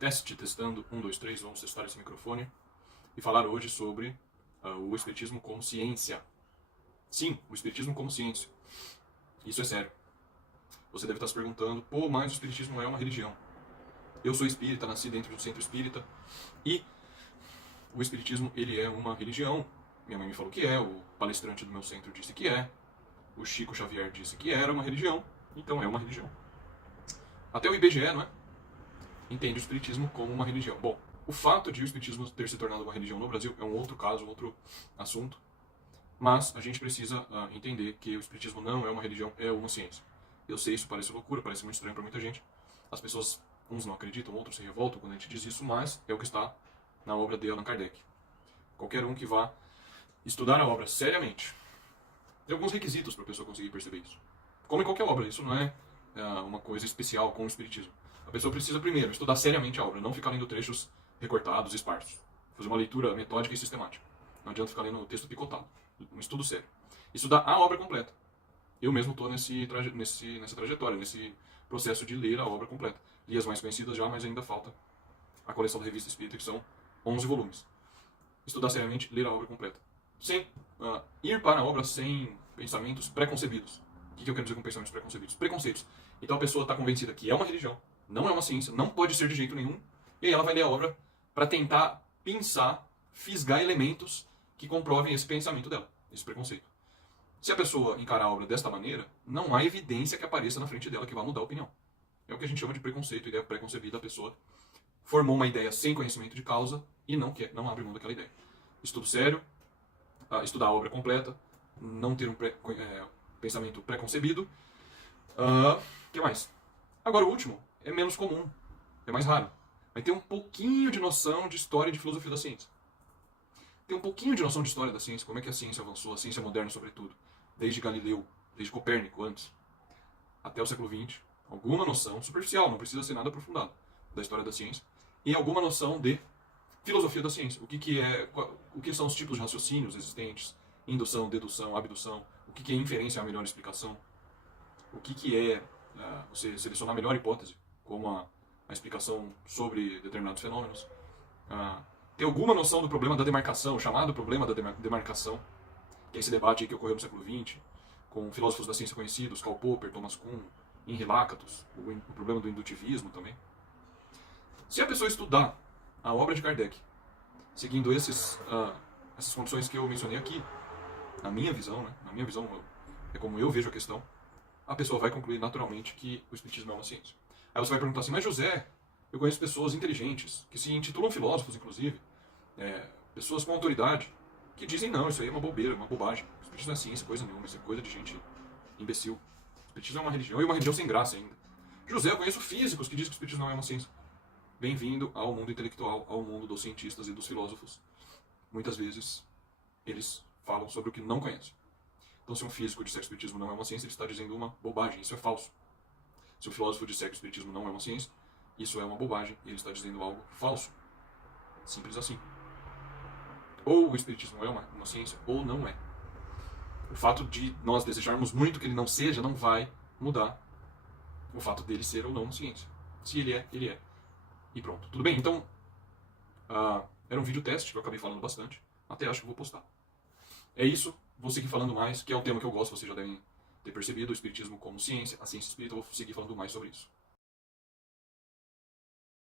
Testando, 1, 2, 3, vamos testar esse microfone e falar hoje sobre o Espiritismo como ciência. Sim, o Espiritismo como ciência. Isso é sério. Você deve estar se perguntando, pô, mas o Espiritismo é uma religião. Eu sou espírita, nasci dentro de um centro espírita e o Espiritismo, ele é uma religião. Minha mãe me falou que é, o palestrante do meu centro disse que é, o Chico Xavier disse que era uma religião, então é uma religião. Até o IBGE, não é? Entende o Espiritismo como uma religião. Bom, o fato de o Espiritismo ter se tornado uma religião no Brasil é um outro caso, um outro assunto, mas a gente precisa entender que o Espiritismo não é uma religião, é uma ciência. Eu sei, isso parece loucura, parece muito estranho para muita gente. As pessoas, uns não acreditam, outros se revoltam quando a gente diz isso, mas é o que está na obra de Allan Kardec. Qualquer um que vá estudar a obra seriamente, tem alguns requisitos para a pessoa conseguir perceber isso. Como em qualquer obra, isso não é uma coisa especial com o Espiritismo. A pessoa precisa primeiro estudar seriamente a obra, não ficar lendo trechos recortados, esparsos. Fazer uma leitura metódica e sistemática. Não adianta ficar lendo o texto picotado. Um estudo sério. Estudar a obra completa. Eu mesmo estou nessa trajetória, nesse processo de ler a obra completa. Li as mais conhecidas já, mas ainda falta a coleção da Revista Espírita, que são 11 volumes. Estudar seriamente, ler a obra completa. Sem ir para a obra sem pensamentos preconcebidos. O que eu quero dizer com pensamentos preconcebidos? Preconceitos. Então a pessoa está convencida que é uma religião, não é uma ciência, não pode ser de jeito nenhum, e aí ela vai ler a obra para tentar pensar, fisgar elementos que comprovem esse pensamento dela, esse preconceito. Se a pessoa encarar a obra desta maneira, não há evidência que apareça na frente dela que vá mudar a opinião. É o que a gente chama de preconceito, ideia preconcebida. A pessoa formou uma ideia sem conhecimento de causa e não abre mão daquela ideia. Estudo sério, estudar a obra completa, não ter um pensamento preconcebido. O que mais? Agora o último é menos comum, é mais raro. Vai ter um pouquinho de noção de história e de filosofia da ciência. Tem um pouquinho de noção de história da ciência, como é que a ciência avançou, a ciência moderna sobretudo, desde Galileu, desde Copérnico antes, até o século XX. Alguma noção superficial, não precisa ser nada aprofundado, da história da ciência. E alguma noção de filosofia da ciência. O que são os tipos de raciocínios existentes, indução, dedução, abdução, o que é inferência é a melhor explicação, o que é você selecionar a melhor hipótese, como a explicação sobre determinados fenômenos. Ter alguma noção do problema da demarcação, o chamado problema da demarcação, que é esse debate que ocorreu no século XX, com filósofos da ciência conhecidos, Karl Popper, Thomas Kuhn, Henri Lakatos, o problema do indutivismo também. Se a pessoa estudar a obra de Kardec, seguindo essas condições que eu mencionei aqui, na minha visão, é como eu vejo a questão, a pessoa vai concluir naturalmente que o Espiritismo é uma ciência. Aí você vai perguntar assim, mas José, eu conheço pessoas inteligentes, que se intitulam filósofos, inclusive, pessoas com autoridade, que dizem, não, isso aí é uma bobeira, uma bobagem. O Espiritismo não é ciência, coisa nenhuma, isso é coisa de gente imbecil. O Espiritismo é uma religião, e uma religião sem graça ainda. José, eu conheço físicos que dizem que o Espiritismo não é uma ciência. Bem-vindo ao mundo intelectual, ao mundo dos cientistas e dos filósofos. Muitas vezes, eles falam sobre o que não conhecem. Então, se um físico disser que o Espiritismo não é uma ciência, ele está dizendo uma bobagem, isso é falso. Se um filósofo disser que o Espiritismo não é uma ciência, isso é uma bobagem, e ele está dizendo algo falso. Simples assim. Ou o Espiritismo é uma ciência, ou não é. O fato de nós desejarmos muito que ele não seja, não vai mudar o fato dele ser ou não uma ciência. Se ele é, ele é. E pronto. Tudo bem? Então, era um vídeo teste, que eu acabei falando bastante. Até acho que vou postar. É isso. Vou seguir falando mais, que é um tema que eu gosto, vocês já devem ter percebido. O Espiritismo como ciência, a ciência espírita, eu vou seguir falando mais sobre isso.